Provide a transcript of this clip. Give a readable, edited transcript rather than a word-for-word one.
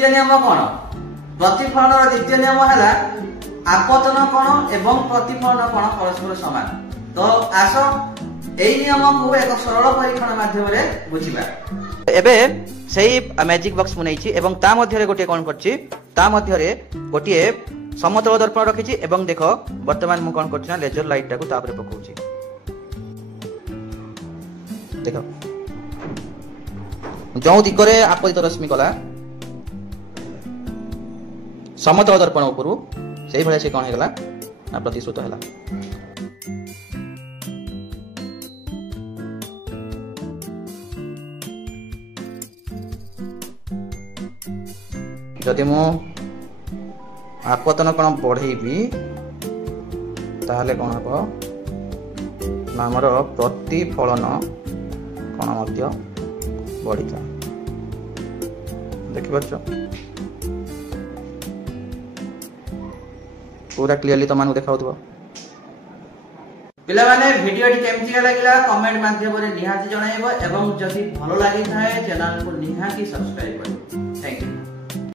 द्वितीय नियम कौन प्रतिफलन द्वितीय नियम है आपतन कोण एवं प्रतिफलन कोण परस्पर समान। तो आस एई नियम को एक सरल परीक्षण माध्यम रे बुझिबा। एबे सेही मैजिक बॉक्स मुनेछि एवं ता मध्य रे गोटे कोन करछि ता मध्य रे गोटे समतल दर्पण रखिछि एवं देखो वर्तमान मु कोन करछि ना लेजर लाइट टाको तापरे पकोछि। देखो जो दिगरे आपतित रश्मि कला समतल दर्पण उपरु सेही भले से कोन हेगला ना प्रतिश्रुत हैला। जदि मु आपतन कोण बढ़ेबी ताहले कोन हबो ना हमर प्रतिफलन कोण मध्य बढ़िता। देखि पाछो पूरा क्लियरली तो मानु देखाउथबो। पिला माने वीडियो केमति लागला कमेंट माध्यम रे निहाती जणाइबो एवं जदि भलो लागि थाए चैनल को निहाती सब्सक्राइब करियो। Thank you.